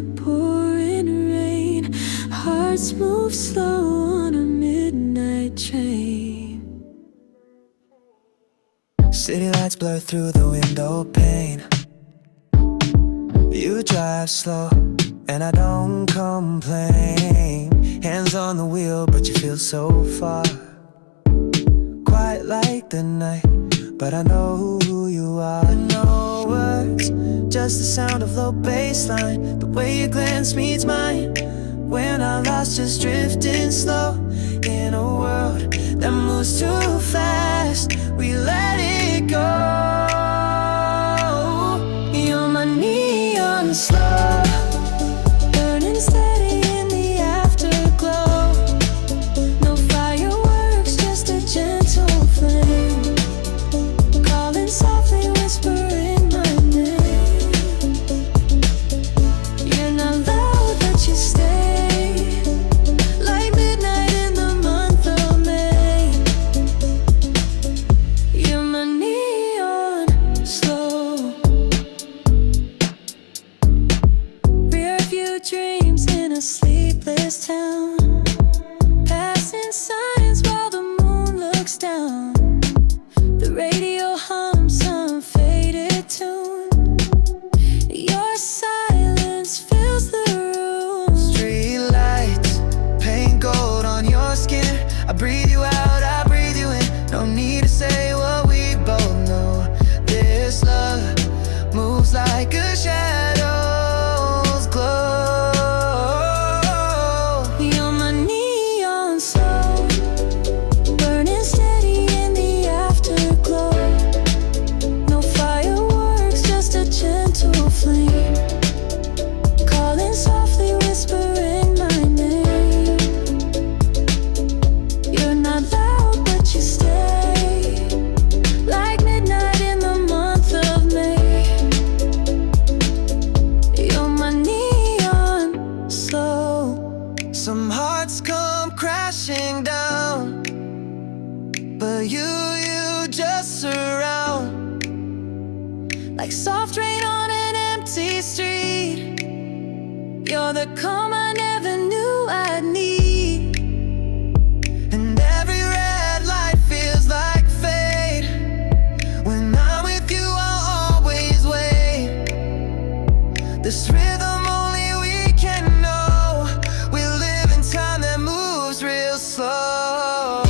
the pouring rain. Hearts move slow on a midnight train. City lights blur through the window pane. You drive slow and I don't complain. Hands on the wheel but you feel so far. Quiet like the night, but I know who you are. No words, just the sound of low bass line. The way your glance meets mine. When I lost, just drifting slow. In a world that moves too fast, we let it go. You're my neon slow, burning steady in the afterglow. No fireworks, just a gentle flame. Calling softly, whispering my name. You're not loud, but you stay. Like midnight in the month of May. You're my neon slow. Rear view dreams in a sleepless town. Passing signs while the moon looks down. The radio hums some faded tune. Your silence fills the room. Street lights, paint gold on your skin. I breathe you out, I breathe you in. No need to say what we both know. This love moves like a shadow's glow. You're my neon soul, burning steady in the afterglow. No fireworks, just a gentle flame. Calling softly, whispering my name. You're not loud, but you stay. Like midnight in the month of May. You're my neon slow. Some hearts come crashing down, but you just surround. Like soft rain on an empty street. You're the calm I never knew I'd need. And every red light feels like fate. When I'm with you, I'll always wait. This rhythm only we can know. We live in time that moves real slow.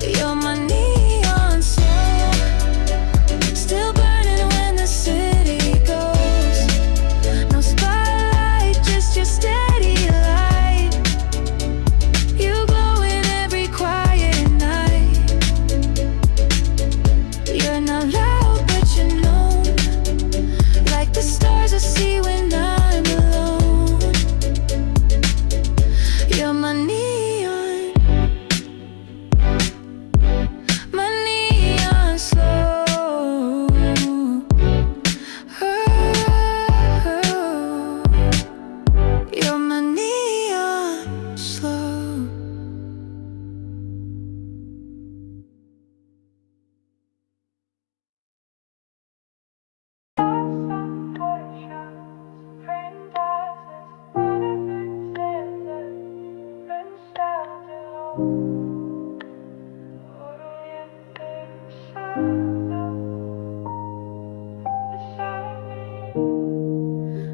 You're my neon soul, still burning when the city goes. No spotlight, just your steady light. You glow in every quiet night. You're not loud, but you're known. Like the stars I see when I'm alone. You're my neon, my neon slow. You're my neon slow.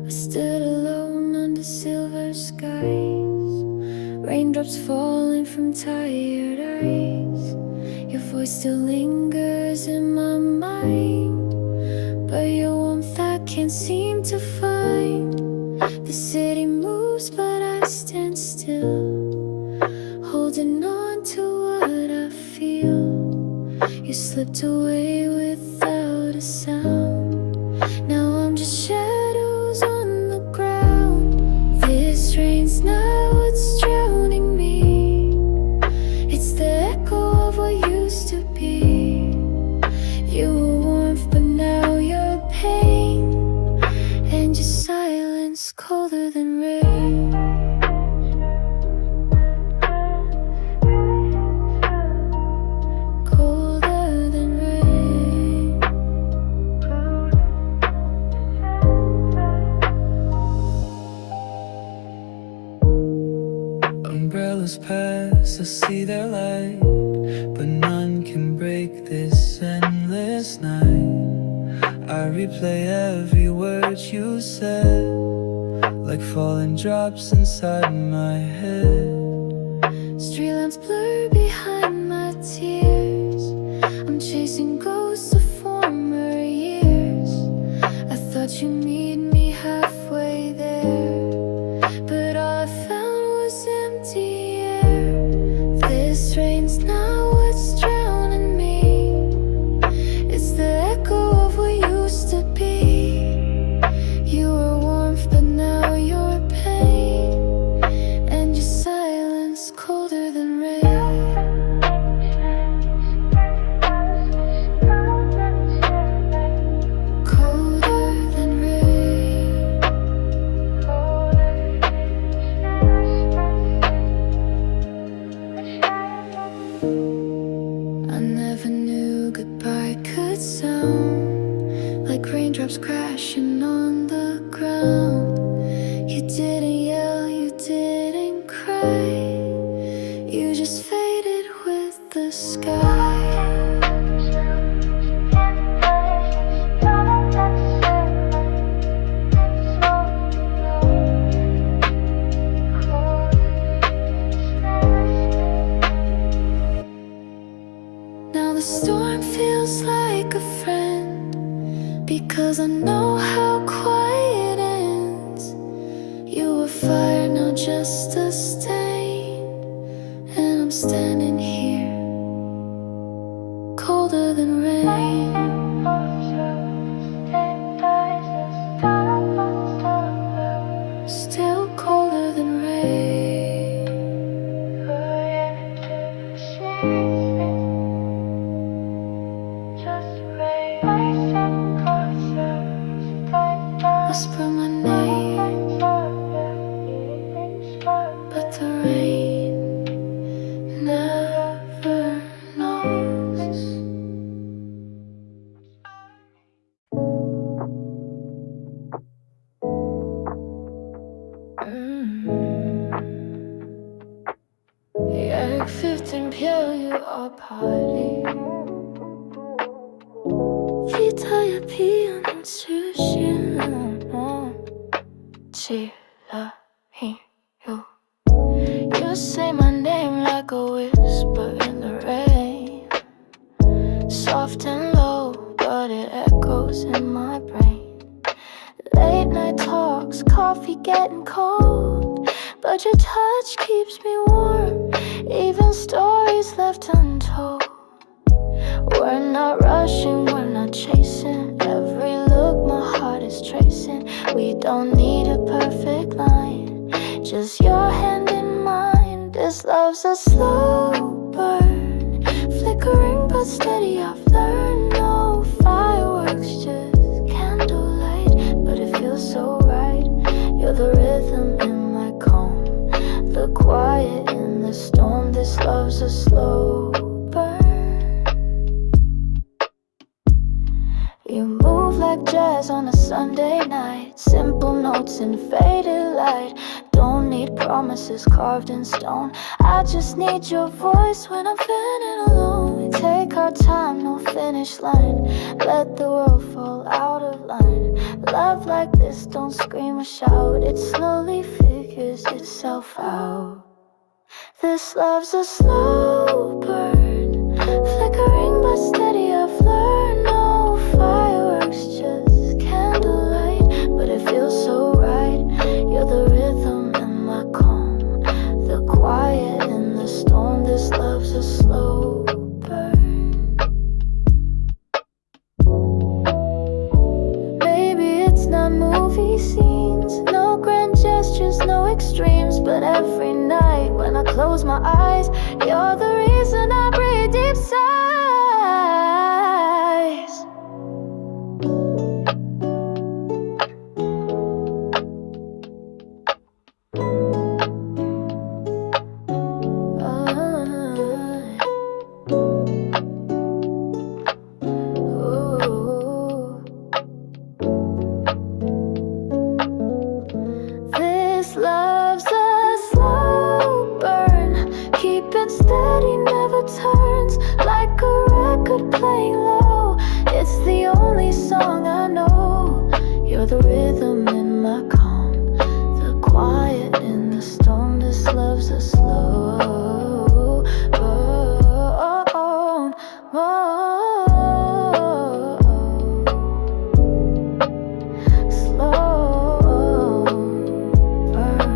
I stood alone under silver skies, raindrops falling from tired eyes. Your voice still lingers in my mind, but your warmth I can't seem to find. The city moves, but I stand still, holding on to what I feel. You slipped away without a sound. Now I'm just shadows on the ground. This rain's not what's drowning me. It's the echo of what used to be. You were warmth, but now you're pain, and your silence colder than rain. Colder than rain. Umbrellas pass, I see their light, but none can break this endless night. I replay every word you said, like falling drops inside my head. Street lamps blur behind my tears. I'm chasing ghosts of former years. I thought you'd meet me halfway there, but all I found was empty air. This rain's not what's drowning me. It's the echo of what used to be. You were warmth, but now you're pain, and your silence colder than rain. Colder than rain. I never knew goodbye could sound like raindrops crashing on the ground. You didn't yell, you didn't cry, you just faded with the sky. Now the storm feels like a friend, because I know how quiet ends. You were fire, now just a stain, and I'm standing here, colder than rain. Still colder than rain. Whisper my name, but the rain never knows. Jag 15 pjäjer av party. Vi tar pian sushi. Chilla you. You say my name like a whisper in the rain. Soft and low, but it echoes in my brain. Late night talks, coffee getting cold, but your touch keeps me warm. Even stories left untold. We're not rushing, we're not chasing. Every look my heart is tracing. We don't need a perfect line, just your hand in mine. This love's a slow burn, flickering but steady. I've learned no fireworks, just candlelight, but it feels so right. You're the rhythm in my comb, the quiet in the storm. This love's a slow burn. You move like jazz on a Sunday night. Simple notes in faded light. Don't need promises carved in stone. I just need your voice when I'm feeling alone. Take our time, no finish line. Let the world fall out of line. Love like this, don't scream or shout. It slowly figures itself out. This love's a slow burn, flickering but steady. I've learned no fireworks, just candlelight, but it feels so right. You're the rhythm in my calm, the quiet in the storm. This love's a slow burn. Maybe it's not movie scenes, no grand gestures, no extremes, but every night when I close my eyes, you're the reason I breathe deep sighs. This love's a slow burn, keeping steady, never turns, like a record playing low. It's the only song I know. You're the rhythm in my calm, the quiet in the storm. This love's a slow burn, slow burn.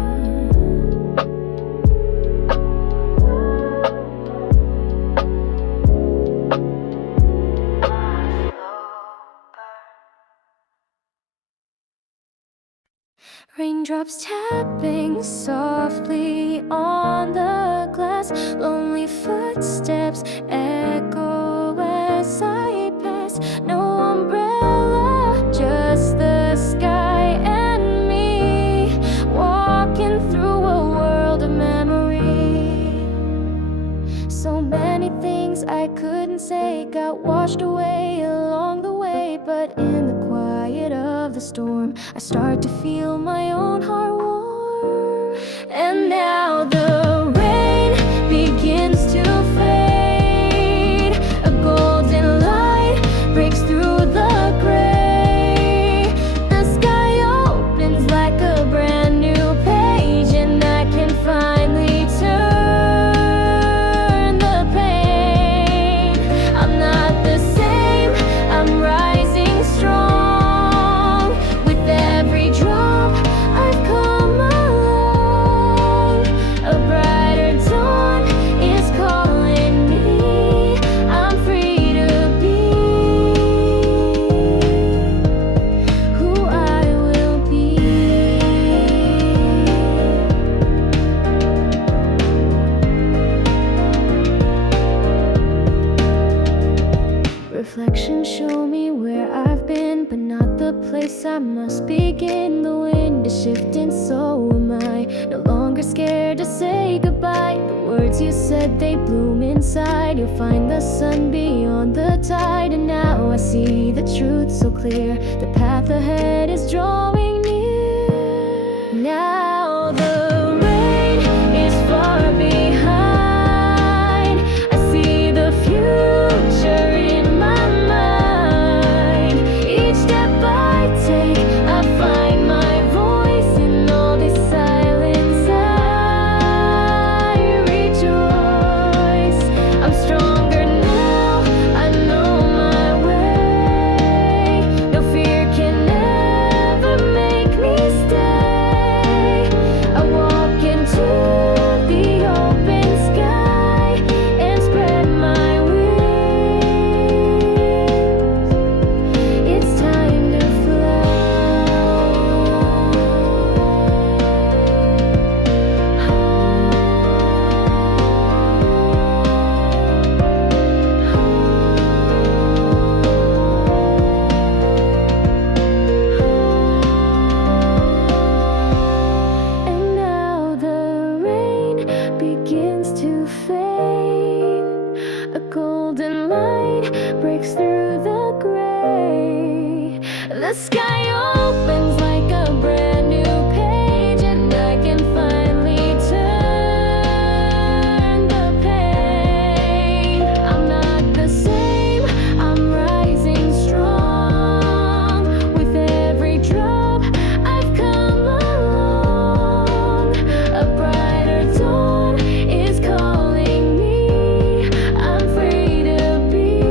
Raindrops tapping softly on the glass, lonely footsteps echo as I pass. No umbrella, just the sky and me, walking through a world of memory. So many things I couldn't say got washed away along the way, but in the quiet of the storm, I start to feel my own heart warm. And now the rain begins to fade. A golden light breaks through the gray. The sky opens like a brand new page, and I can finally turn the pain. I'm not the same, I'm rising strong. With every drop I've come along. A brighter dawn is calling me. I'm free to be who I will be. Reflections show me where I've been, but not the place I must begin. The wind is shifting, so am I. No longer scared to say goodbye. The words you said, they bloom inside. You'll find the sun beyond the tide. And now I see the truth so clear. The path ahead is drawing near. Now the rain is far behind. I see the future in my mind. Each step I take, I find my voice in all this silence. I rejoice. I'm stronger now, I know my way. No fear can ever make me stay. I walk into the open sky and spread my wings. It's time to And now the rain begins to fade. A golden light breaks through the gray. The sky opens like a brand new page, and I can finally turn the pain. I'm not the same, I'm rising strong. With every drop I've come along. A brighter dawn is calling me. I'm free to be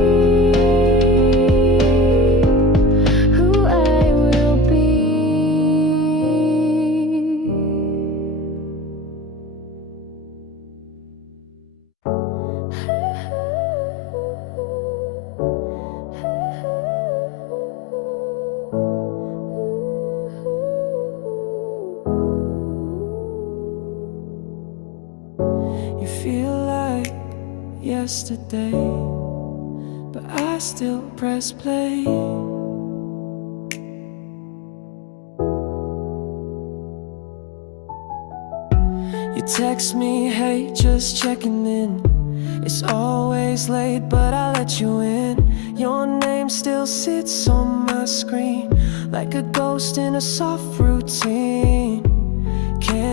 who I will be. You feel like yesterday, but I still press play. You text me, hey, just checking in. It's always late, but I let you in. Your name still sits on my screen, like a ghost in a soft routine. Can't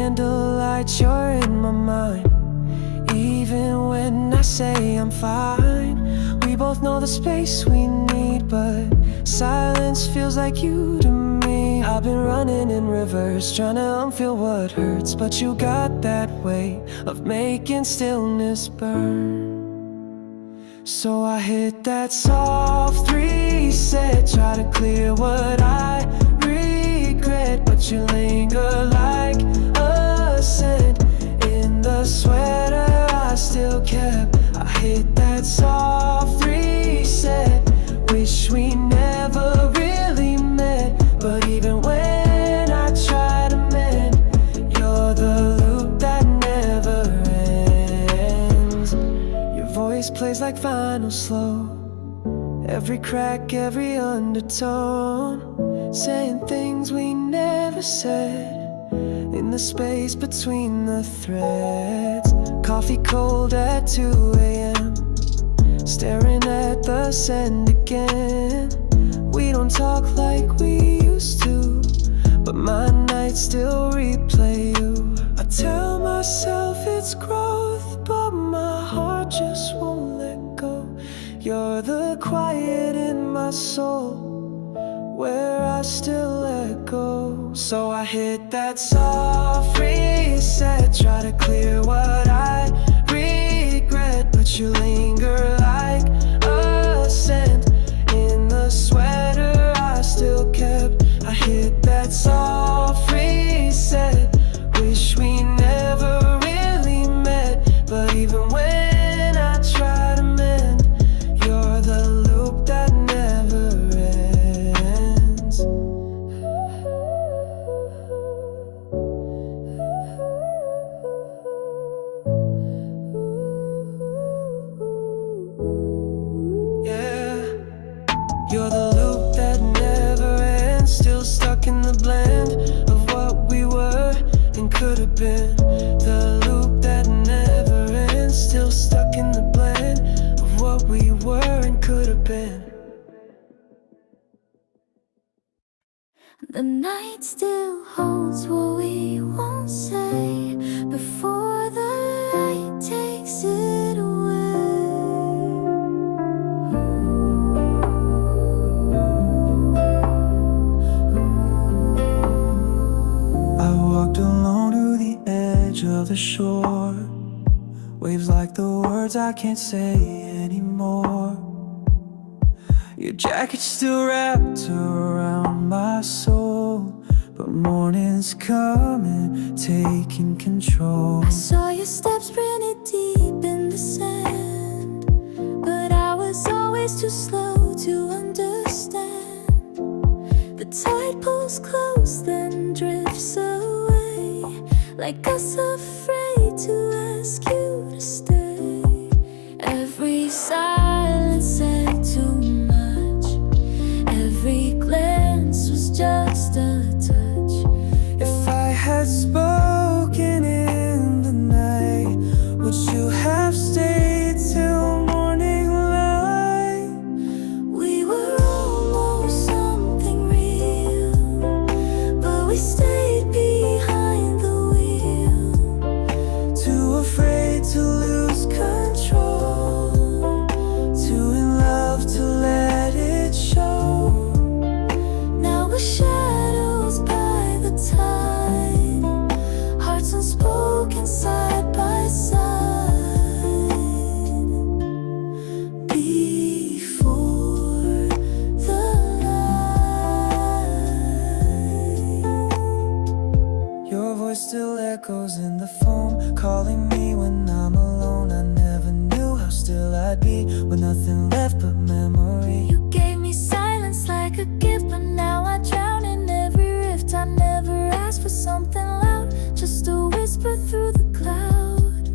that you're in my mind. Even when I say I'm fine, we both know the space we need, but silence feels like you to me. I've been running in reverse, trying to unfeel what hurts, but you got that way of making stillness burn. So I hit that soft reset, try to clear what I regret, but you linger like a scent in the sweater I still kept. I hit that soft reset, wish we never really met, but even when I try to mend, you're the loop that never ends. Your voice plays like vinyl slow, every crack, every undertone, saying things we never said in the space between the threads. Coffee cold at 2 a.m., staring at the sand again. We don't talk like we used to, but my nights still replay you. I tell myself it's growth, but my heart just won't let go. You're the quiet in my soul, where I still echo. So I hit that soft reset, try to clear what I regret, but you linger like a scent in the sweater I still kept. I hit that soft reset, wish we never really met, but even when I try to mend, you're the loop that never ends. Yeah, you're the loop that never ends, still stuck in the blend of what we were and could have been. The loop that never ends, still stuck in the blend of what we were and could have been. The night still holds what we won't say before the light takes it away. I walked alone to the edge of the shore, waves like the words I can't say anymore. Your jacket's still wrapped around my soul, but morning's coming, taking control. I saw your steps printed deep in the sand, but I was always too slow to understand. The tide pulls close, then drifts away, like us afraid to ask you to stay. Every silence said too much, every glance was just a touch. If I had spoken in the night, would you have stayed till morning light? We were almost something real, but we stayed behind the wheel, Too afraid to lose control, too in love to let it show. now we're shadows by the tide, hearts unspoken side by side. Before the light, Your voice still echoes in the foam, calling me when I'm alone. I never knew how still I'd be with nothing left but memory. you gave me silence like a gift, but now I drown in every rift. I never asked for something loud, just a whisper through the cloud.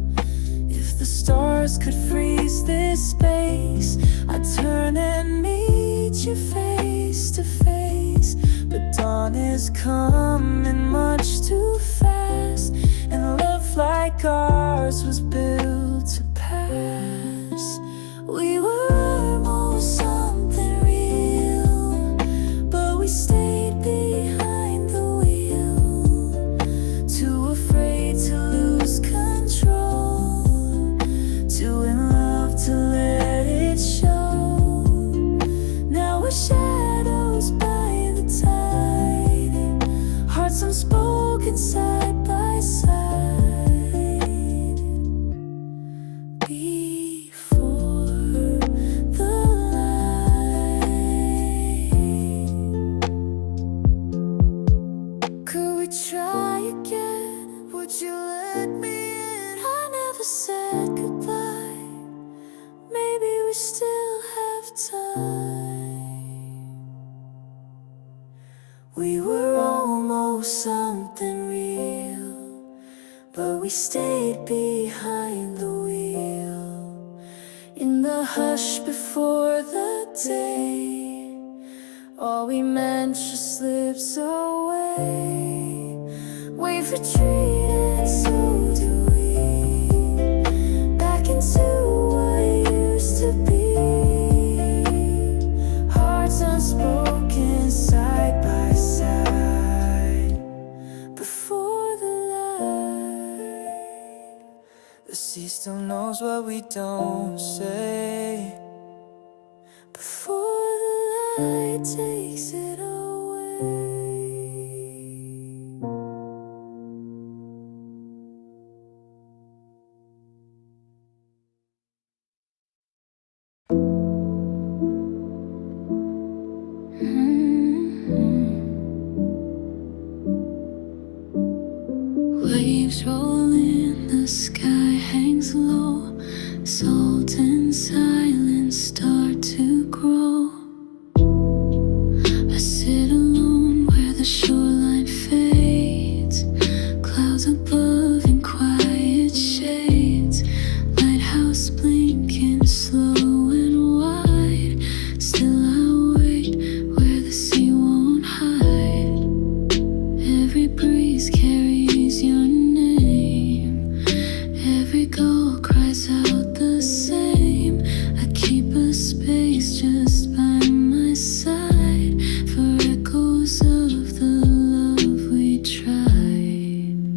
If the stars could freeze this space, I'd turn and meet you face to face. But dawn is coming much too fast, and love like ours was built to pass. We were almost something real, but we stayed behind the wheel, too afraid to lose let me in. I never said goodbye. Maybe we still have time. We were almost something real, but we stayed behind the wheel. In the hush before the day, all we meant just slips away. We've retreated, so do we, back into what used to be. Hearts unspoken, side by side, before the light. The sea still knows what we don't say, before the light takes it away. Waves roll in, the sky hangs low. Salt and silence start to grow. I sit alone where the shoreline fades, clouds above in quiet shades. Lighthouse blinking slow and wide. Still I wait where the sea won't hide. Every breeze carries your name. Every gull cries out the same. I keep a space just by my side for echoes of the love we tried.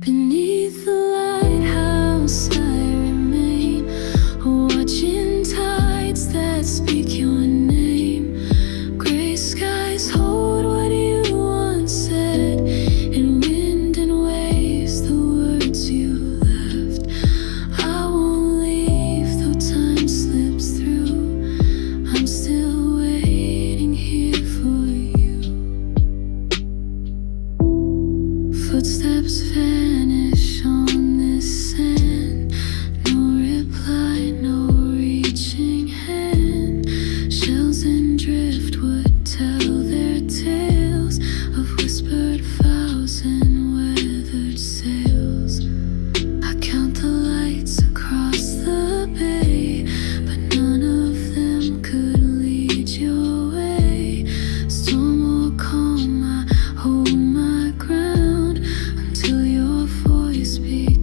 Beneath the lighthouse I remain, watching tides that speak your name. Gray skies hold what you once said, in wind and waves the words you left. I won't leave though time slips through. I'm still waiting here for you. Footsteps vanish on this sand. No reply, no reaching hand. Shells and driftwood tell their tales of whispered vows and weathered sails. I count the lights across the bay, but none of them could lead your way. Storm or calm, I hold my ground until your voice becomes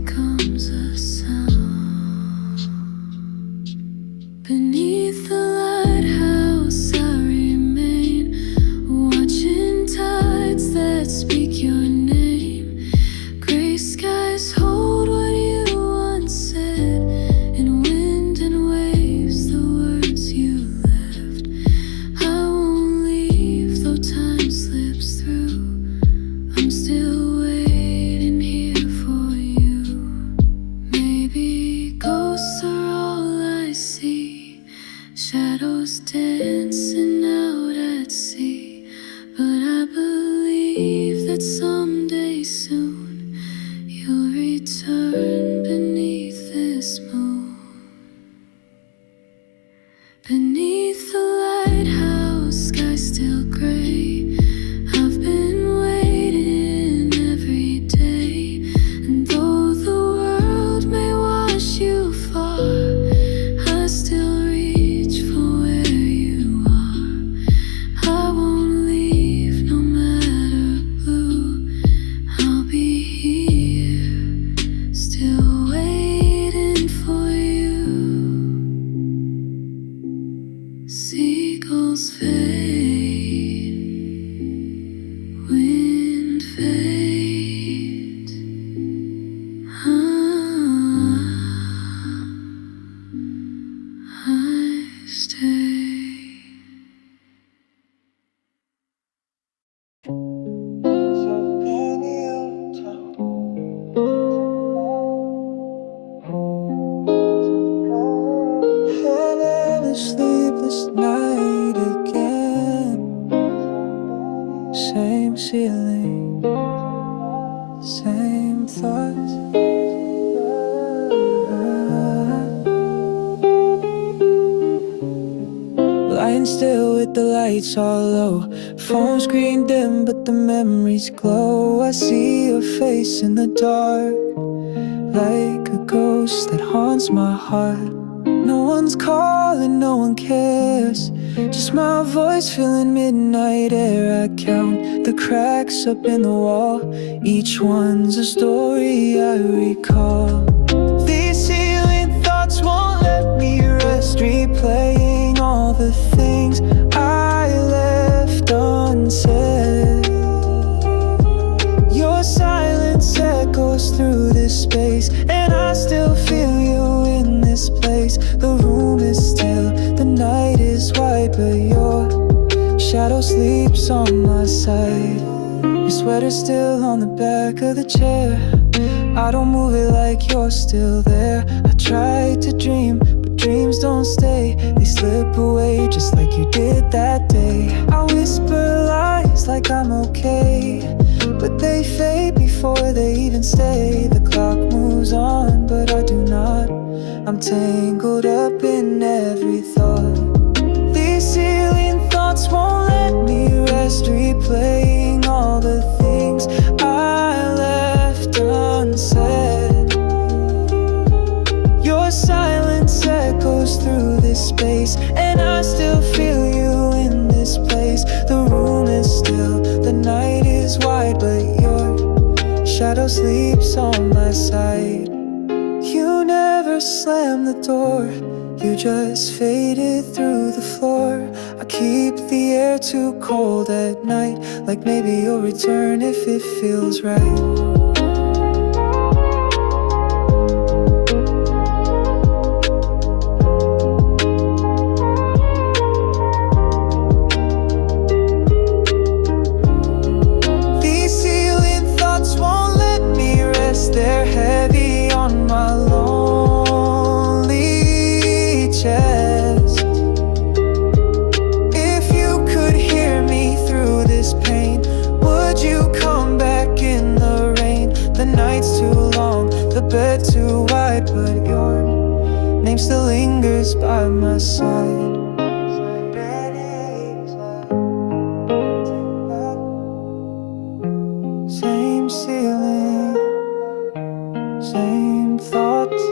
same thoughts. Lying still with the lights all low, phone screen dim but the memories glow. I see your face in the dark, like a ghost that haunts my heart. No one's calling, no one cares, just my voice filling midnight air. I count the cracks up in the wall, each one's a story I recall. These ceiling thoughts won't let me rest, replaying all the things I left unsaid. Your silence echoes through this space, and I still feel you in this place. The room is still, the night is white, but your shadow sleeps on my side. Your sweater's still on the back of the chair. I don't move it like you're still there. I try to dream, but dreams don't stay. They slip away just like you did that day. I whisper lies like I'm okay, but they fade before they even stay. The clock moves on, but I do not. I'm tangled up in every thought. These ceiling thoughts won't let me rest, replaying all the things I left unsaid. Your silence echoes through this space, and I still feel you in this place. The room is still, the night is wide, but your shadow sleeps on my side. You never slammed the door, you just faded through the floor. I keep the air too cold at night, like maybe you'll return if it feels right. Too wide, but your name still lingers by my side. Same ceiling, same thoughts.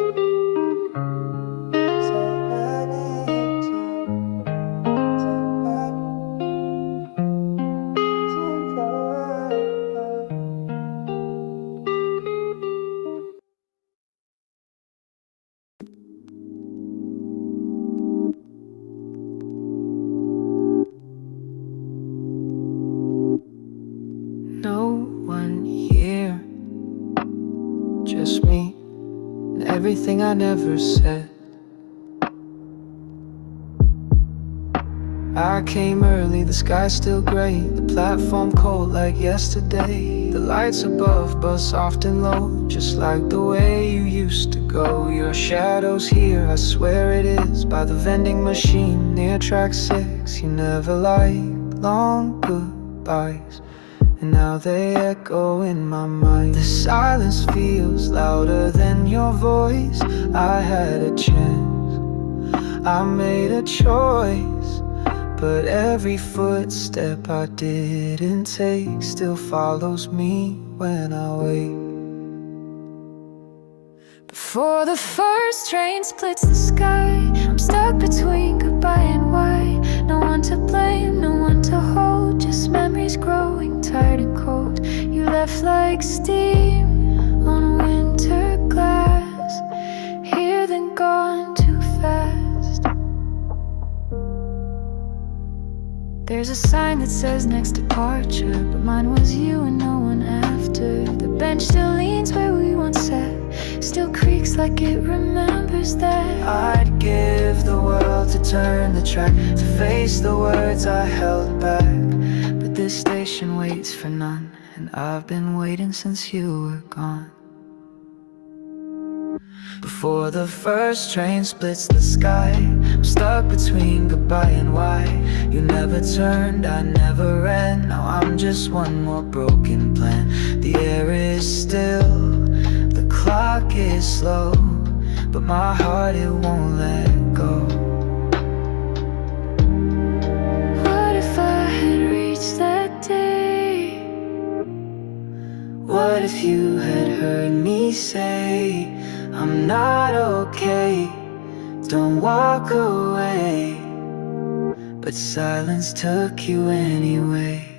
No one here, just me and everything I never said. I came early, the sky's still gray, the platform cold like yesterday. The lights above buzz soft and low, just like the way you used to go. Your shadow's here, I swear it is, by the vending machine near track 6. You never liked long goodbyes, and now they echo in my mind. The silence feels louder than your voice. I had a chance, I made a choice, but every footstep I didn't take still follows me when I wake. Before the first train splits the sky, I'm stuck between goodbye and why. No one to blame, no one to hold, just memories growing tired and cold. You left like steam on winter glass, here then gone too fast. There's a sign that says next departure, but mine was you and no one after. The bench still leans where we once sat, still creaks like it remembers that. I'd give the world to turn the track, to face the words I held back, but this station waits for none, and I've been waiting since you were gone. Before the first train splits the sky, I'm stuck between goodbye and why. You never turned, I never ran, now I'm just one more broken plan. The air is still is slow, but my heart, it won't let go. What if I had reached that day? What if you had heard me say, I'm not okay, don't walk away, but silence took you anyway.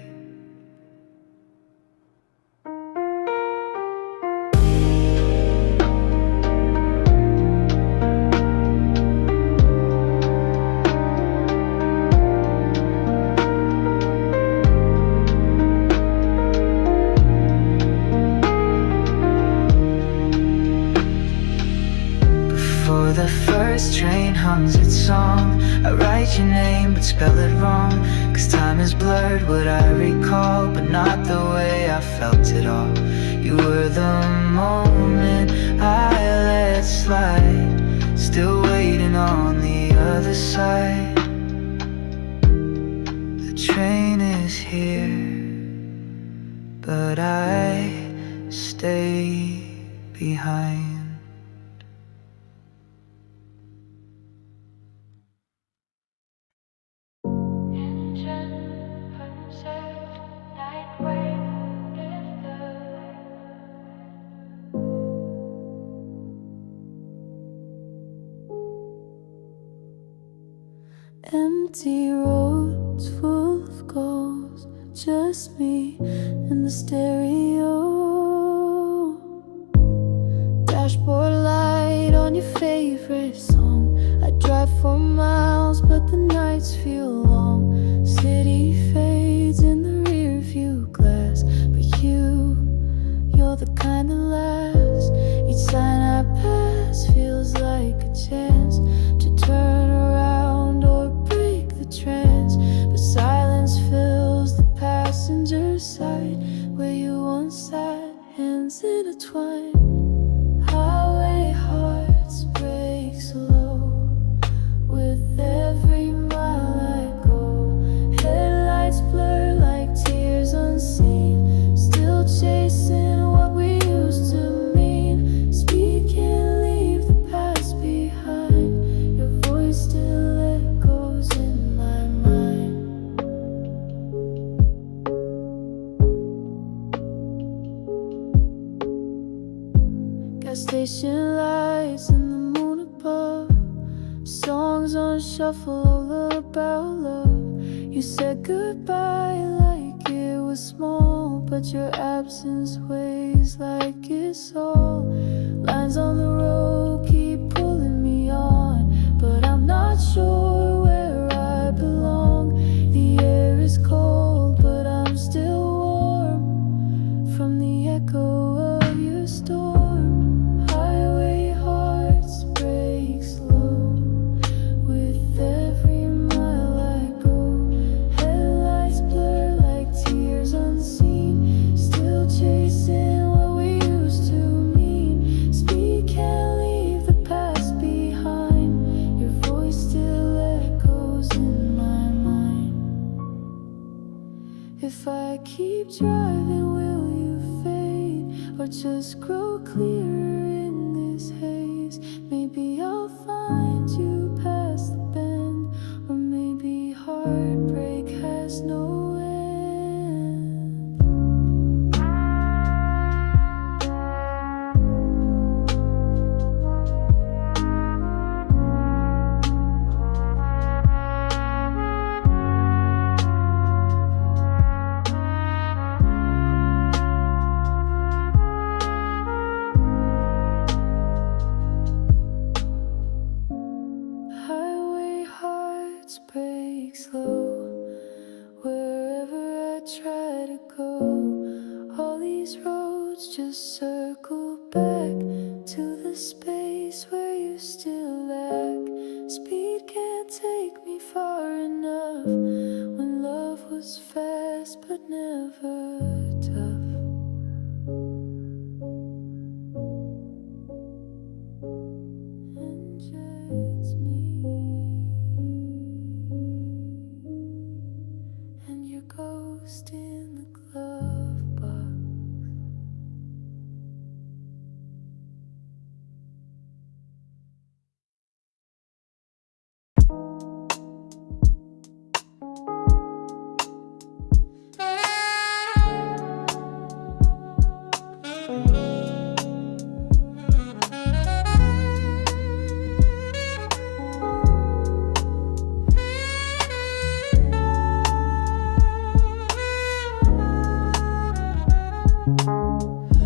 Before the first train hums its song, I write your name but spell it wrong. Cause time is blurred what I recall, but not the way I felt it all. You were the moment I let slide, still waiting on the other side. The train is here, but I stay behind. Empty roads full of ghosts, just me and the stereo. Dashboard light on your favorite song. I drive for miles, but the nights feel long. City fades in the rear view glass, but you're the kind that lasts. Each sign I pass feels like a chance to turn around or break the trance. But silence fills the passenger side, where you once sat, hands intertwined. Highway hearts break slow with every mile I go. Headlights blur like tears unseen, still chasing what we used to mean. Speed can't leave the past behind, your voice still echoes in my mind. Gas station lights and the moon above, songs on shuffle all about love. You said goodbye like it was small, but your absence weighs like it's all. Lines on the road keep pulling me on, but I'm not sure where I belong. The air is cold, but I'm still warm from the echo of your storm. Highway hearts break slow with every mile I go. Headlights blur like tears unseen, still chasing what we used to mean. Speed can't leave the past behind, your voice still echoes in my mind. If I keep driving, will you fade or just grow clearer in this haze? Maybe I'll find you past the bend, or maybe heartbreak has no end. Highway hearts break slow wherever I try to go. All these roads just circle back to the space where you still lack. Speed can't take me far enough when love was fast but never tough. And just me and your ghost in the glove box.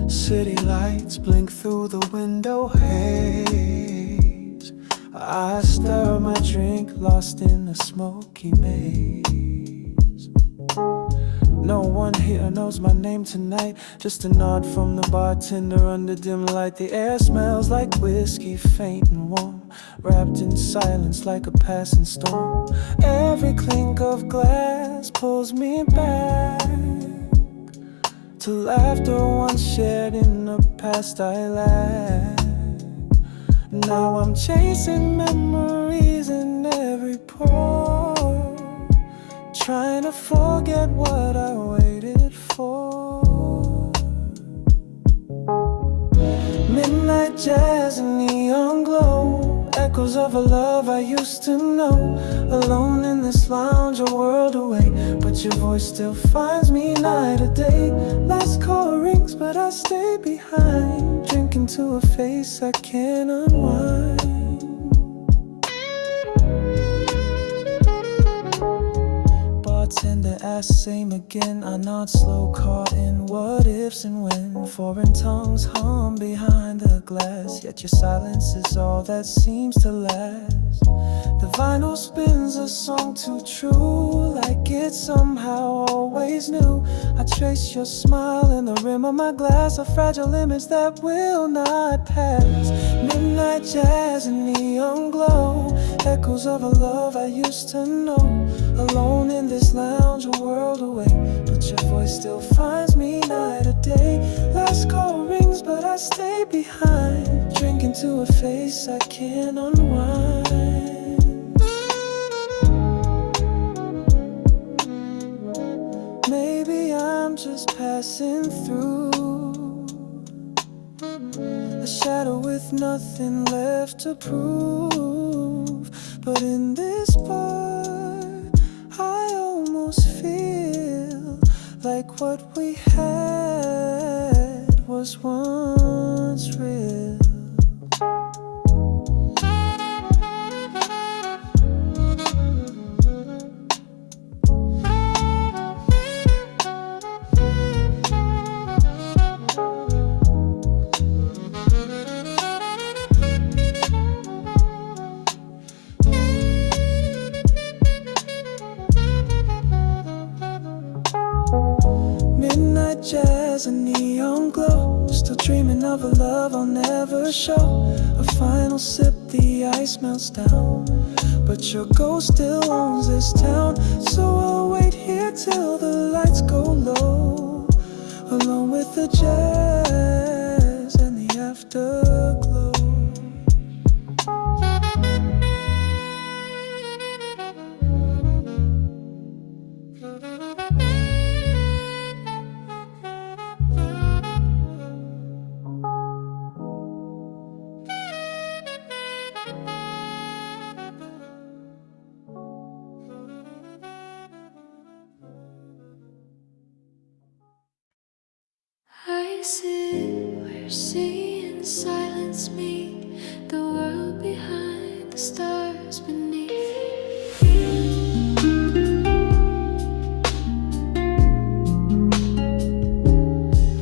City lights blink through the window haze. I stir my drink, lost in a smoky maze. No one here knows my name tonight. Just a nod from the bartender under dim light. The air smells like whiskey, faint and warm, wrapped in silence like a passing storm. Every clink of glass pulls me back to laughter once shared in the past I lacked. Now I'm chasing memories in every pore, trying to forget what I waited for. Midnight jazz and neon glow, echoes of a love I used to know. Alone in this lounge, a world away, but your voice still finds me night or day. Last call rings, but I stay behind, drinking to a face I can't unwind. Bartender asks, same again. I nod slow, caught in what ifs and when. Foreign tongues hum behind the glass, yet your silence is all that seems to last. The vinyl spins a song too true, like it somehow always knew. I trace your smile in the rim of my glass, a fragile image that will not pass. Midnight jazz and neon glow, echoes of a love I used to know. Alone in this lounge, a world away, but your voice still finds me night or day. Last call rings, but I stay behind, drinking to a face I can't unwind. Maybe I'm just passing through, a shadow with nothing left to prove. But in this bar, I almost feel like what we had was once real. Midnight jazz and neon glow, still dreaming of a love I'll never show. A final sip, the ice melts down, but your ghost still owns this town. So I'll wait here till the lights go low, alone with the jazz and the afterglow. I sit where sea and silence meet, the world behind, the stars beneath.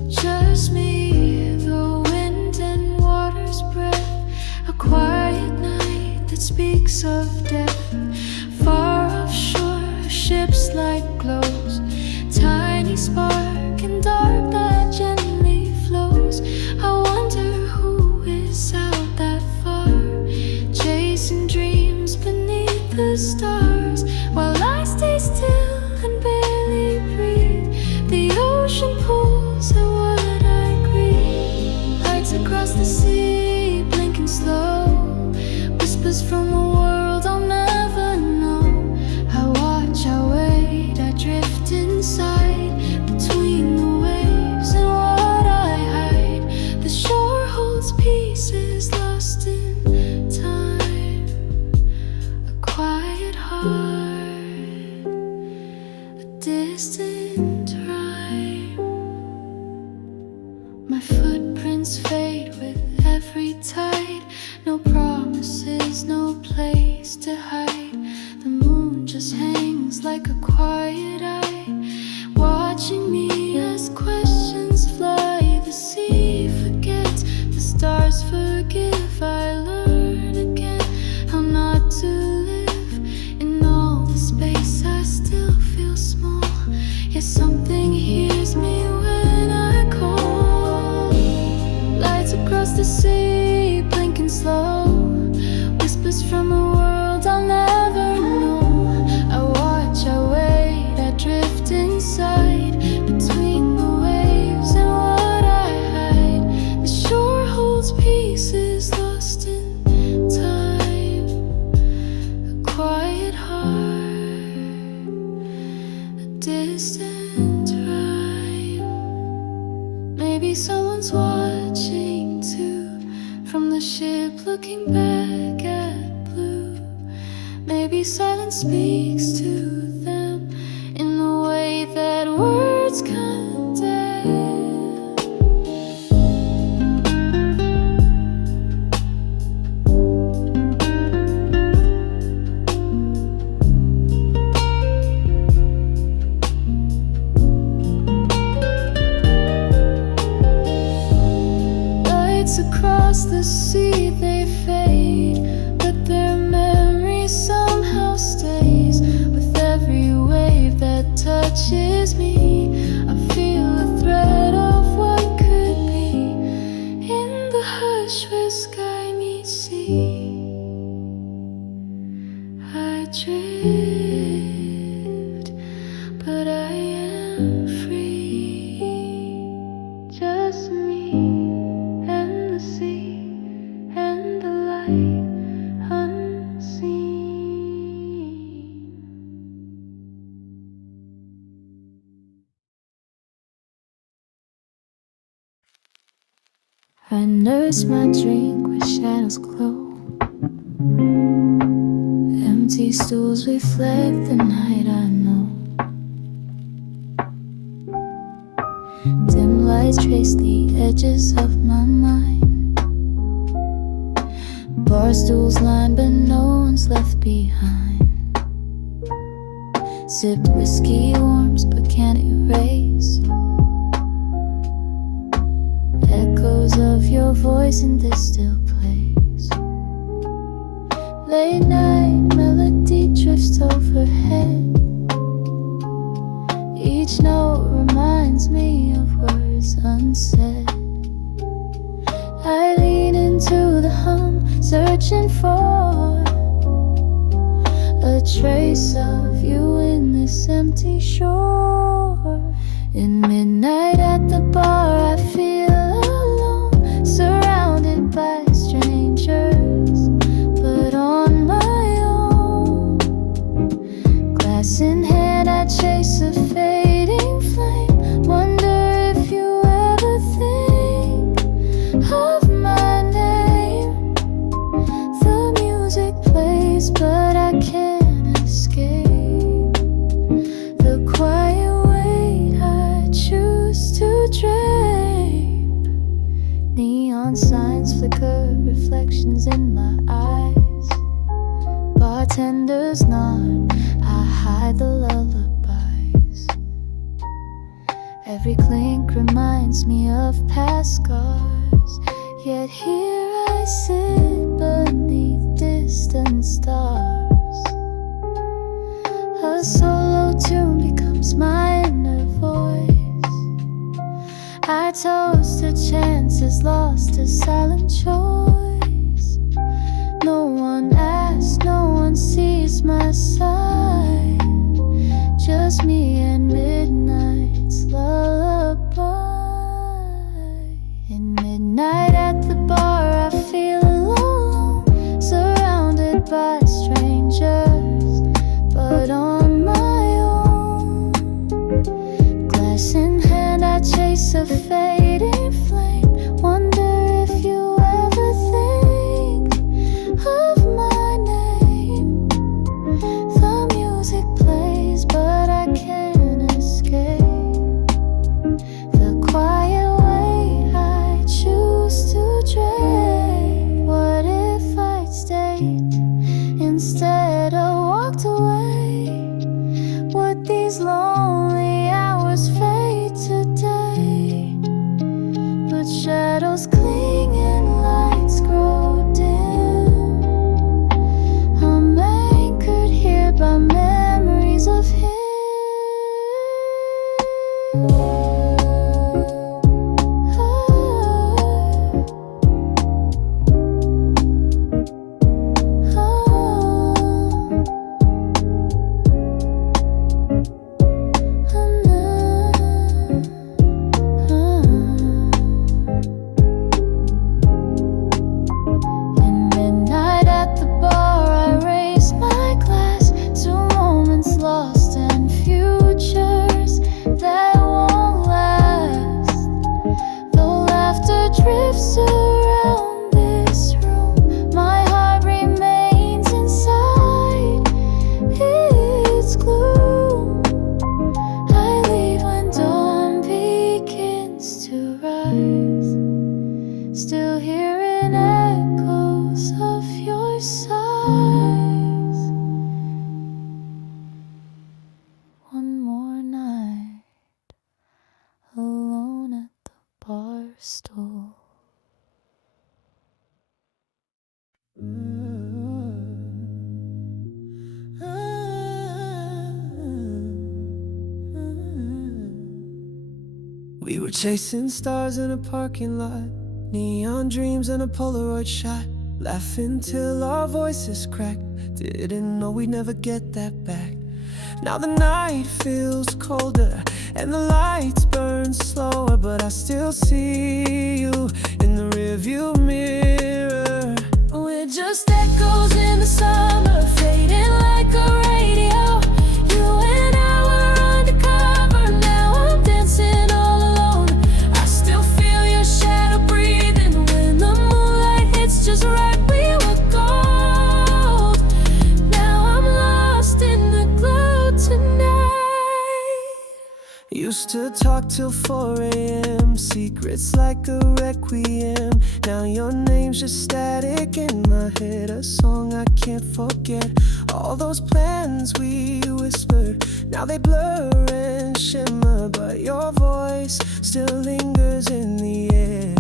Just me, the wind and water's breath, a quiet night that speaks of death. Far offshore, a ship's light glows, tiny spark in dark that gently flows. I wonder who is out that far, chasing dreams beneath the stars, while I stay still and barely breathe. The ocean pulls at what I grieve. Lights across the sea, blinking slow, whispers from a world I'll never know. I watch, I wait, I drift inside, between the waves and what I hide. The shore holds pieces lost in time, a quiet heart, a distant rhyme. My footprints fade with every tide, no promises, no place to hide. The moon just hangs like a quiet eye, watching me as questions fly the sea. across the sea, blinking slow, whispers from a world I'll never know. I watch, I wait, I drift inside, between the waves and what I hide. The shore holds pieces lost in time, a quiet heart, a distant rhyme. Maybe someone's watching too, from the ship looking back at blue. Maybe silence speaks to them in the way that words condemn. Lights across the sea, they fade, but their memory somehow stays. With every wave that touches me, I feel a thread of what could be. In the hush where sky meets sea, I drift, but I am free. Just me and the sea and the light unseen. I nurse my drink where shadows glow. Empty stools reflect the night, I know. Dim lights trace the edges of my mind. Bar stools lined, but no one's left behind. Sipped whiskey warms, but can't erase echoes of your voice in this still place. Late night melody drifts overhead. Each note reminds me of words unsaid. I lean into the hum, searching for a trace of you in this empty shore. In midnight at the bar, I feel alone, surrounded by strangers, but on my own. Glass in hand, I chase a fading flame. Wonder if you ever think of my name. The music plays, but I can't escape the quiet weight I choose to drape. Neon signs flicker, reflections in my eyes. Bartenders nod, I hide the lullabies. Every clink reminds me of past scars. Yet here I sit beneath distant stars. A solo tune becomes my inner voice. I toast to chances lost, to silent choice. No one asks, no one sees my sign. Just me and midnight's lullaby. In midnight at the bar, I feel alone, surrounded by strangers, but on my own. Glass in hand, I chase a fading flame. Wonder if you ever think of my name. The music plays, but I can't escape the quiet weight I choose to drape. What if I'd stayed instead of walked away? Would these lonely hours fade today? But shadows cling and lights grow dim. I'm anchored here by memories of him. drifts around this room. My heart remains inside its gloom. I leave when dawn begins to rise, still hearing echoes of your sighs. One more night alone at the barstool. We were chasing stars in a parking lot, neon dreams and a Polaroid shot, laughing till our voices cracked. Didn't know we'd never get that back. Now the night feels colder and the lights burn slower, but I still see you in the rearview mirror. We're just echoes in the summer, fading like a radio. You and I were undercover, now I'm dancing all alone. I still feel your shadow breathing when the moonlight hits just right. We were gold, now I'm lost in the glow tonight. Used to talk till 4 a.m., secrets like a requiem. Now your name's just static in my head, a song I can't forget. All those plans we whispered, now they blur and shimmer, but your voice still lingers in the air.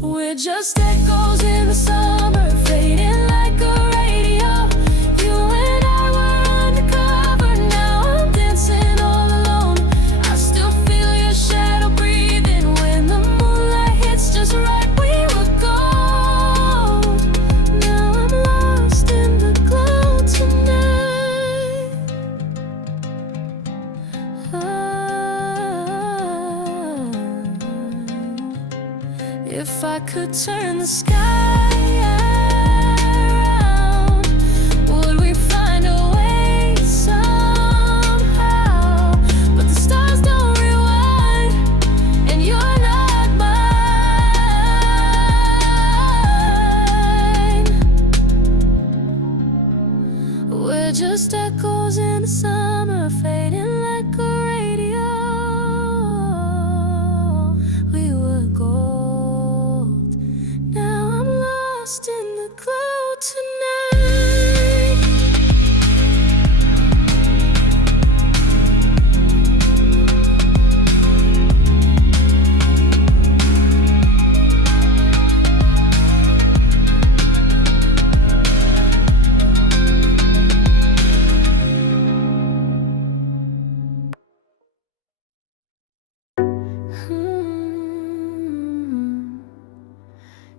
We're just echoes in the summer, fading like a radio. You and I were undercover, now I'm dancing all alone. I still feel your shadow breathing when the moonlight hits just right. We were gold, now I'm lost in the glow tonight. If I could turn the sky around, would we find a way somehow? But the stars don't rewind, and you're not mine. We're just echoes in the summer, fading like a radio. We were gold, now I'm lost in the glow tonight.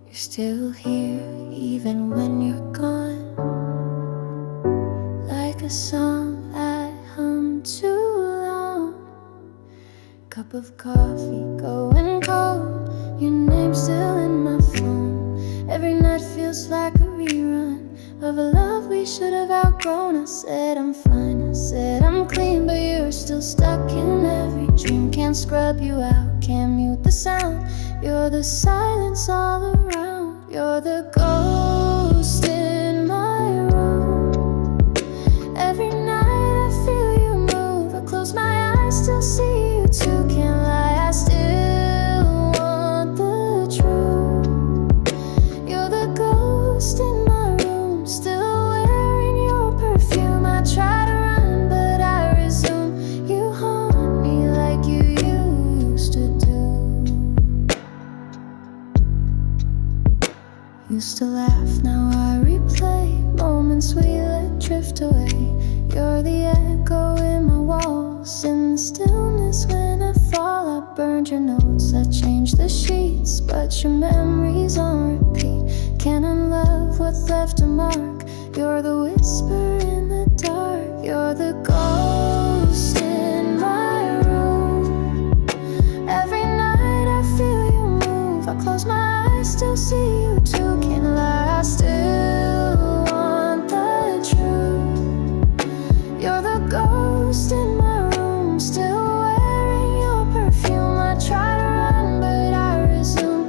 You're still here even when you're gone, like a song I hum too long. Cup of coffee going cold, your name's still in my phone. Every night feels like a rerun of a love we should have outgrown. I said I'm fine, I said I'm clean, but you're still stuck in every dream. Can't scrub you out, can't mute the sound. You're the silence all around. You're the ghost in my room. Every night I feel you move, I close my eyes, still see you too. Can't lie, I still want the truth. You're the ghost in my room, still wearing your perfume. I try to run, but I resume. You haunt me like you used to do. Used to laugh, now I replay moments we let drift away. You're the echo in my walls, in the stillness when I fall. I burned your notes, I changed the sheets, but your memory's on repeat. Can't unlove what's left a mark. You're the whisper in the dark. You're the ghost in my room. Every night I feel you move, I close my eyes, still see you too. Can't lie, I still want the truth. You're the ghost in my room, still wearing your perfume. I try to run, but I resume.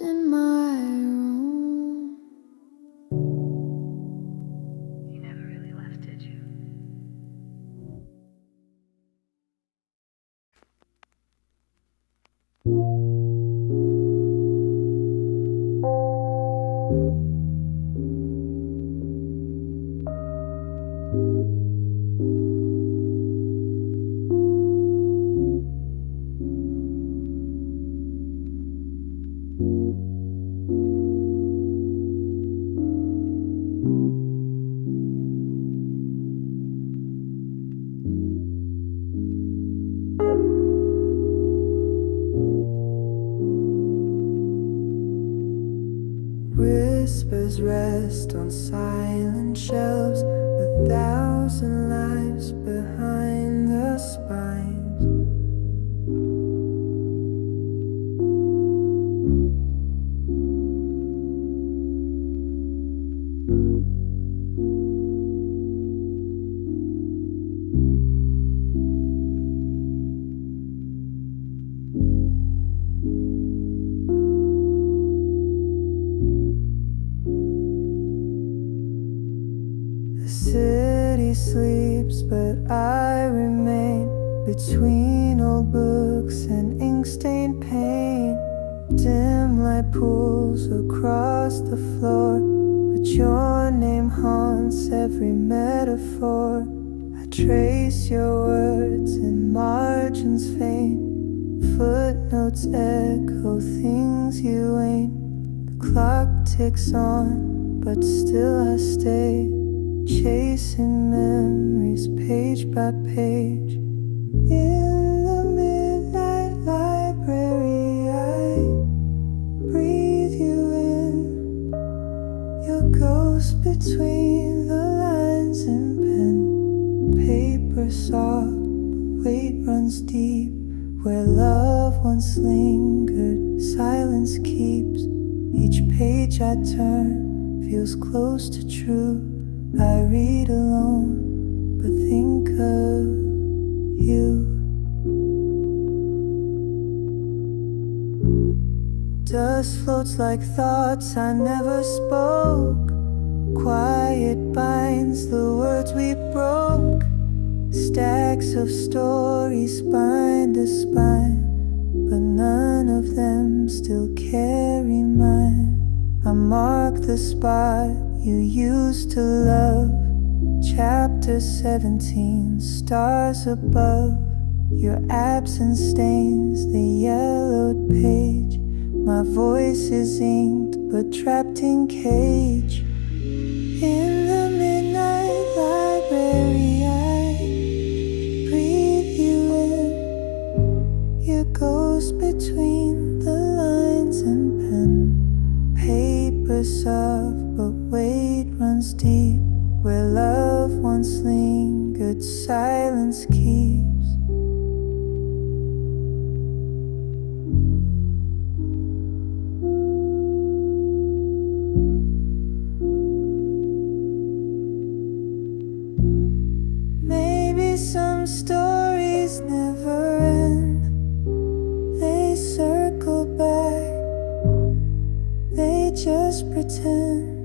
left in my room. You never really left, did you? Whispers rest on silent shelves, 1,000 lives behind the spines. The city sleeps, but I remain between old books and ink-stained paint. Dim light pools across the floor, but your name haunts every metaphor. I trace your words in margins faint. Footnotes echo things you ain't. The clock ticks on, but still I stay, chasing memories page by page. In the midnight library, I breathe you in. Your ghost between the lines and pen. Paper soft, weight runs deep. Where love once lingered, silence keeps. Each page I turn feels close to true. I read alone, but think of you. Dust floats like thoughts I never spoke. Quiet binds the words we broke. Stacks of stories spine to spine, but none of them still carry mine. I mark the spot you used to love. Chapter 17, stars above. Your absence stains the yellowed page. My voice is inked but trapped in cage. In the midnight library, I breathe you in. Your ghost between the lines and pen. Paper soft, but weight runs deep. Where love once lingered, silence keeps. Maybe some stories never end. They circle back, they just pretend.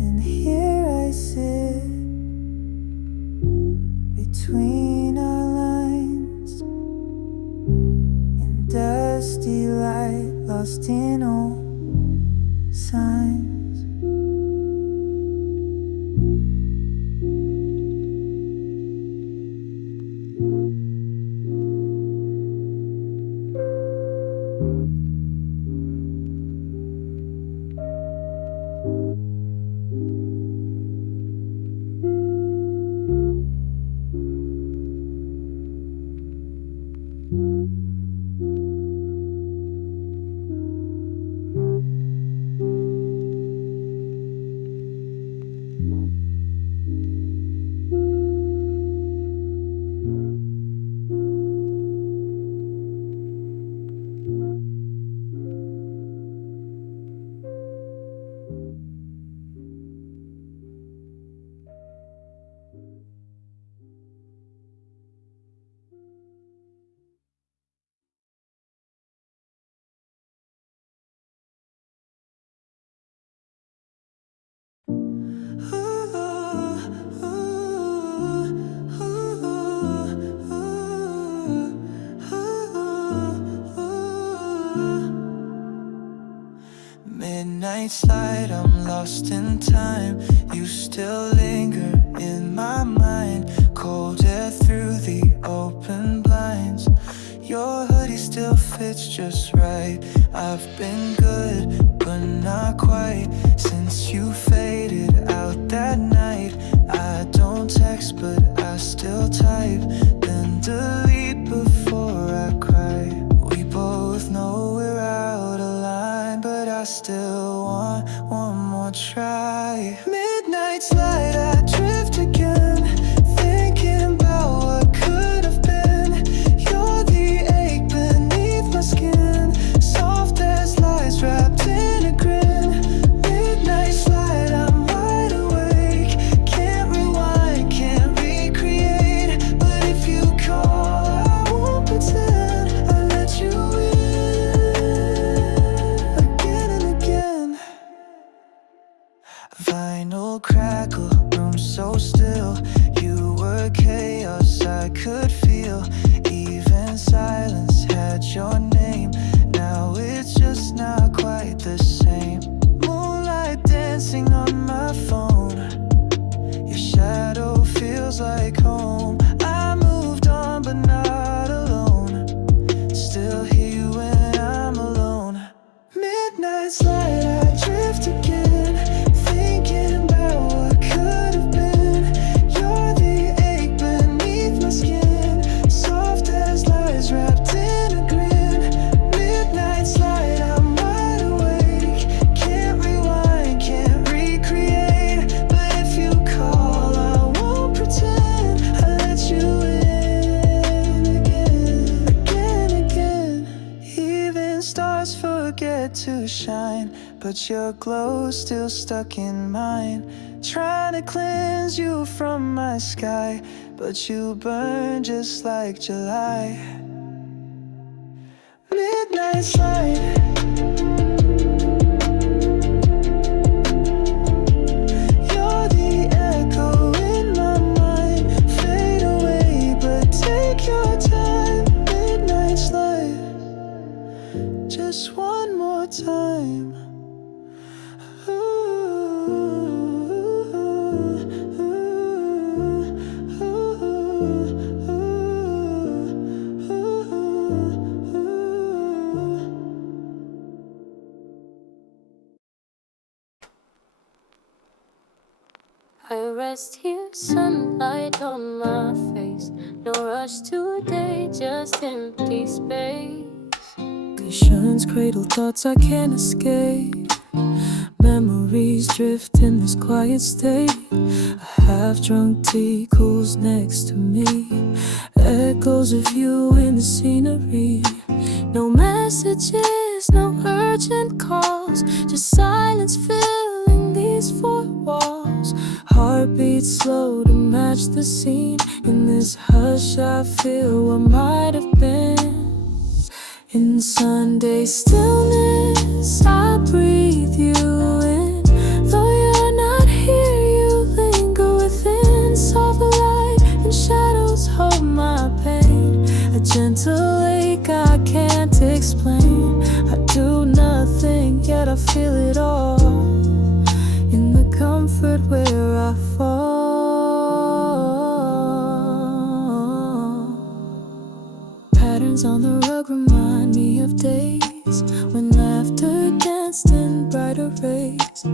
And here I sit between our lines, in dusty light, lost in old signs. Midnight's light, I'm lost in time. You still linger in my mind. Cold air through the open blinds. Your hoodie still fits just right. I've been good, but not quite. Since you faded out that night, I don't text, but I still type. Then delete before I cry. We both know we're out of line, but I still want one more try. Midnight's light, I drift again, thinking about what could have been. You're the ache beneath my skin, soft as lies wrapped in a grin. Midnight's light, I'm wide awake, can't rewind, can't recreate. But if you call, I won't pretend. I let you in again and again. Vinyl crackle, room so still. You were chaos I could feel. Even silence had your name. Now it's just not quite the same. Moonlight dancing on my phone. Your shadow feels like home. I moved on but not alone. Still here when I'm alone. Midnight's light, I drift again, thinking about what could have been. You're the ache beneath my skin, soft as lies wrapped in a grin. Midnight's light, I'm wide awake, can't rewind, can't recreate. But if you call, I won't pretend. I let you in again, again. Even stars forget to shine, but your glow's still stuck in mine. Trying to cleanse you from my sky, but you burn just like July. Midnight's light, you're the echo in my mind. Fade away, but take your time. Midnight's light, just one more time. I rest here, sunlight on my face. No rush today, just empty space. Visions cradle thoughts I can't escape. Memories drift in this quiet state. A half-drunk tea cools next to me. Echoes of you in the scenery. No messages, no urgent calls, just silence filling these four walls. Heartbeat slow to match the scene. In this hush I feel what might have been. In Sunday stillness, I breathe you in. Though you're not here, you linger within. Soft light and shadows hold my pain. A gentle ache I can't explain. I do nothing, yet I feel it all. In the comfort where I fall. Patterns on the rug remind me of days when laughter danced in brighter rays.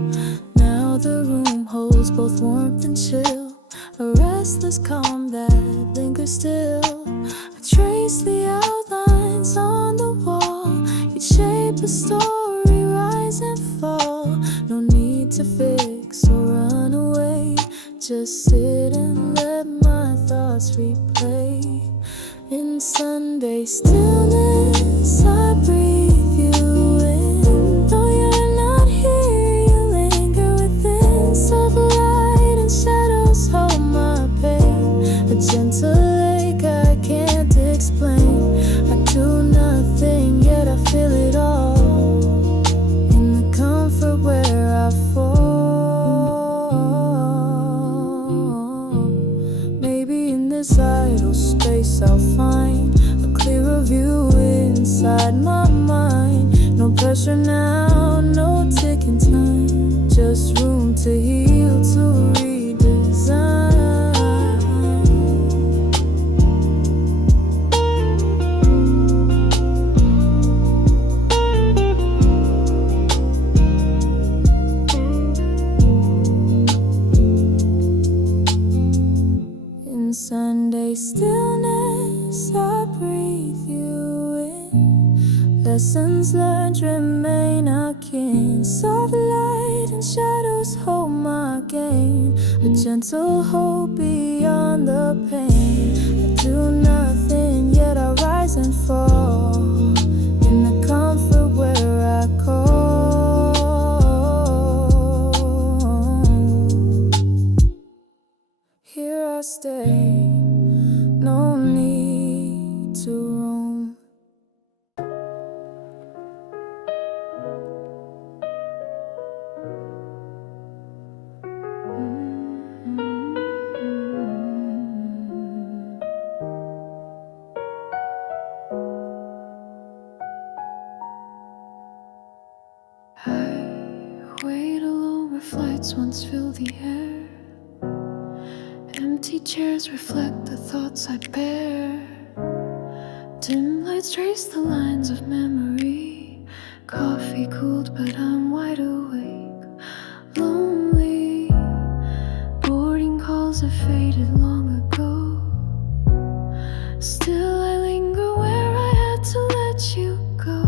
Now the room holds both warmth and chill, a restless calm that lingers still. I trace the outlines on the wall. You'd shape a story, rise and fall. No need to fix or run away, just sit and let my thoughts replay. In Sunday stillness, I breathe you in. Though you're not here, you linger within. Soft light and shadows hold my pain. A gentle ache I can't explain. I do nothing, yet I feel it all. In the comfort where I fall. Maybe in this idle space I'll find a clearer view now, no ticking time, just room to heal, to redesign. In Sunday stillness, I breathe you in. Lessons learned remain akin. Soft light and shadows hold my gain. A gentle hope beyond the pain. I do nothing, yet I rise and fall. In the comfort where I call. Here I stay, no need to roam. I wait alone where flights once filled the air. Empty chairs reflect the thoughts I bear. Dim lights trace the lines of memory. Coffee cooled, but I'm wide awake. Lonely, boarding calls have faded long ago. Still I linger where I had to let you go.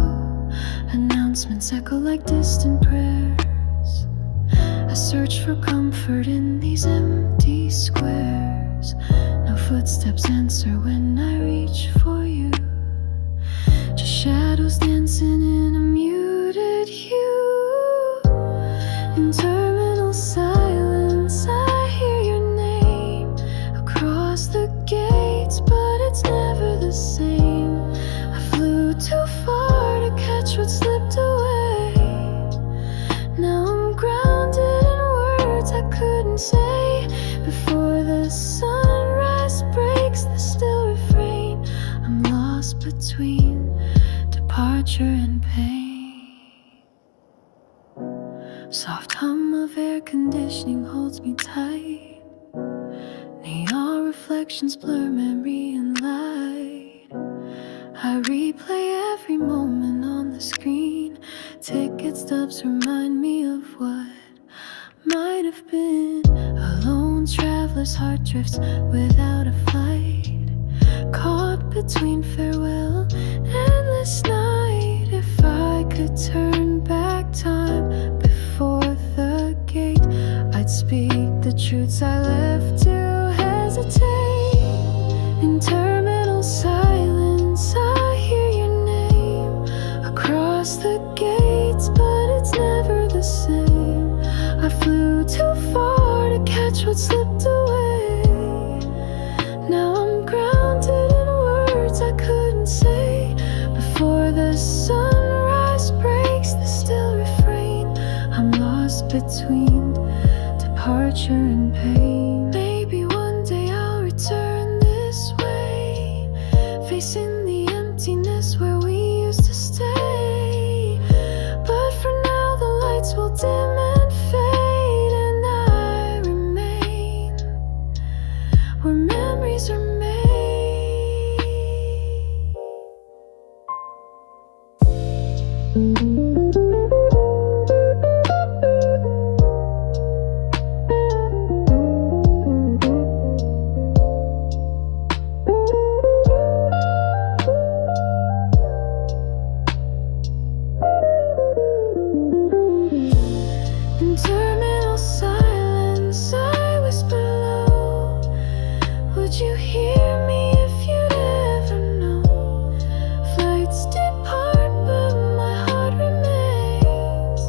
Announcements echo like distant prayers. I search for comfort in these empty squares. No footsteps answer when I reach for you. Just shadows dancing in a muted hue. In terminal silence I hear your name across the gates, but it's never the same. I flew too far to catch what slipped away. Now I'm grounded in words I couldn't say. Before the sunrise breaks the still refrain, I'm lost between departure and pain. Soft hum of air conditioning holds me tight. Neon reflections blur memory and light. I replay every moment on the screen. Ticket stubs remind me of what might have been. A lone traveler's heart drifts without a flight. Caught between farewell and endless night. If I could turn back time before the gate, I'd speak the truths I left to hesitate. In terminal silence I hear your name across the gates, but it's never the same. I flew too far to catch what slipped away. Now I'm grounded in words I couldn't say. Before the sunrise breaks the still refrain, I'm lost between departure and pain. Maybe one day I'll return this way, facing the emptiness where we used to stay. But for now the lights will dim and fade, and I remain where memories are made. In terminal silence I whisper low. Would you hear me if you'd ever know? Flights depart but my heart remains,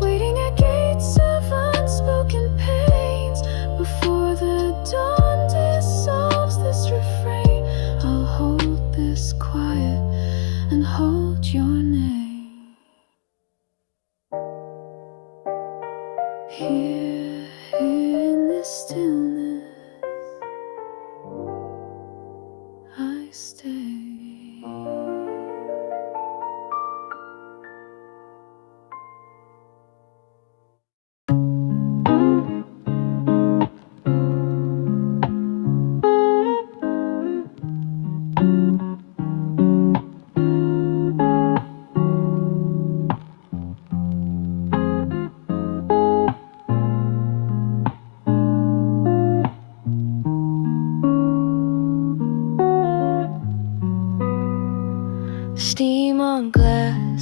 waiting at gates of unspoken pains. Before the dawn dissolves this refrain, I'll hold this quiet and hold your name. Here in the stillness I stay.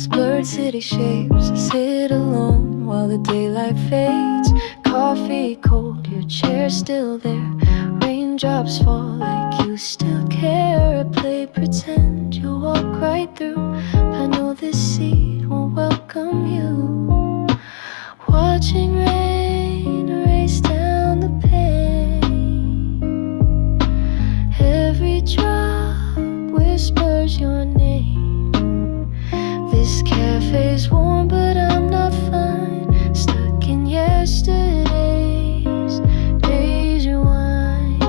Blurred city shapes, I sit alone while the daylight fades. Coffee cold, your chair still there. Raindrops fall like you still care. I play pretend you'll walk right through. I know this seat won't welcome you. Watching rain race down the pane. Every drop whispers your name. This cafe's warm, but I'm not fine. Stuck in yesterday's days rewind.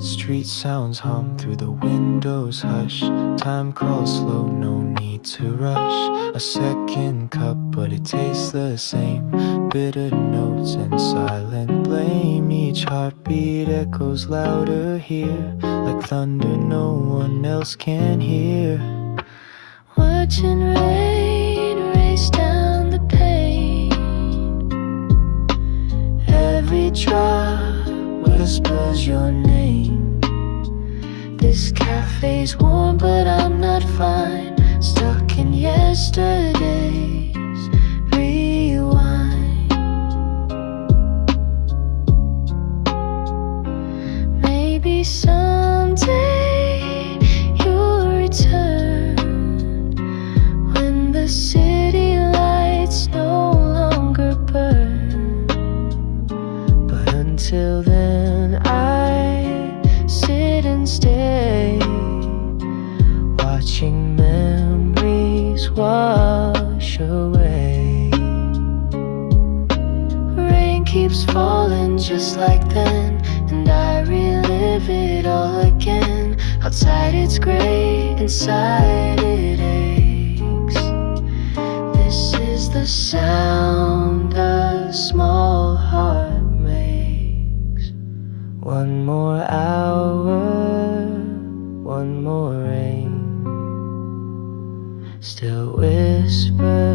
Street sounds hum through the windows, hush. Time crawls slow, no need to rush. A second cup, but it tastes the same. Bitter notes and silent blame. Each heartbeat echoes louder here, like thunder no one else can hear. Watching rain race down the pane. Every drop whispers your name. This cafe's warm, but I'm not fine. Stuck in yesterday's rewind. Maybe someday you'll return when the city lights no longer burn. But until then I sit and stay, watching memories wash away. Rain keeps falling just like then, and I relive it all again. Outside it's gray, inside it aches. This is the sound a small heart makes. One more hour, one more rain, still whisper